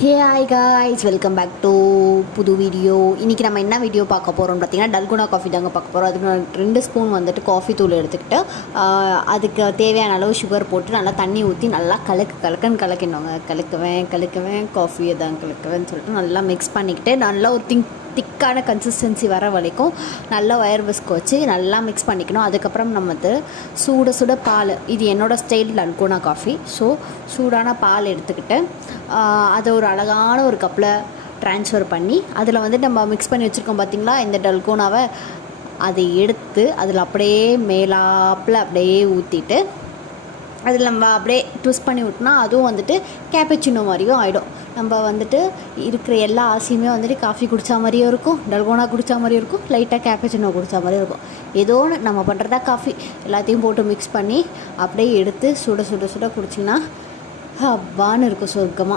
Hey hi guys, welcome back to புது video. இன்றைக்கி நம்ம என்ன வீடியோ பார்க்க போகிறோம்னு பார்த்தீங்கன்னா டல்கோனா காஃபி தாங்க பார்க்க போகிறோம். அதுக்கு நான் 2 ஸ்பூன் வந்துட்டு காஃபி தூள் எடுத்துக்கிட்டு அதுக்கு தேவையான அளவு சுகர் போட்டு நல்லா தண்ணி ஊற்றி நல்லா கலக்குன்னு கலக்கிடணுங்க. கலக்குவேன் காஃபியை தான் கலக்குவேன்னு சொல்லிட்டு நல்லா மிக்ஸ் பண்ணிக்கிட்டு நல்லா ஒரு திக்கான கன்சிஸ்டன்சி வர வரைக்கும் நல்லா ஒயர் விஸ்க் வச்சு நல்லா மிக்ஸ் பண்ணிக்கணும். அதுக்கப்புறம் நம்ம வந்து சுட பால், இது என்னோடய ஸ்டைல் டல்கோனா காஃபி. ஸோ சூடான பால் எடுத்துக்கிட்டு அதை ஒரு அழகான ஒரு கப்பில் ட்ரான்ஸ்ஃபர் பண்ணி அதில் வந்து நம்ம மிக்ஸ் பண்ணி வச்சுருக்கோம் பார்த்திங்களா இந்த டல்கோனாவை, அதை எடுத்து அதில் அப்படியே மேலாப்பில் அப்படியே ஊற்றிட்டு அதில் நம்ம அப்படியே ட்விஸ்ட் பண்ணி விட்டோம்னா அதுவும் வந்துட்டு கேப்பச்சினோ மாதிரியும் ஆகிடும். நம்ம வந்துட்டு இருக்கிற எல்லா ஆசையுமே வந்துட்டு காஃபி குடித்தா மாதிரியும் இருக்கும், டல்கோனா குடித்தா மாதிரியும் இருக்கும், லைட்டாக கேப்பச்சினோ குடித்தா மாதிரியும் இருக்கும். ஏதோ ஒன்று நம்ம பண்ணுறதா காஃபி எல்லாத்தையும் போட்டு மிக்ஸ் பண்ணி அப்படியே எடுத்து சுட குடிச்சிங்கன்னா அப்பான்னு இருக்கும் சொர்க்கமாக.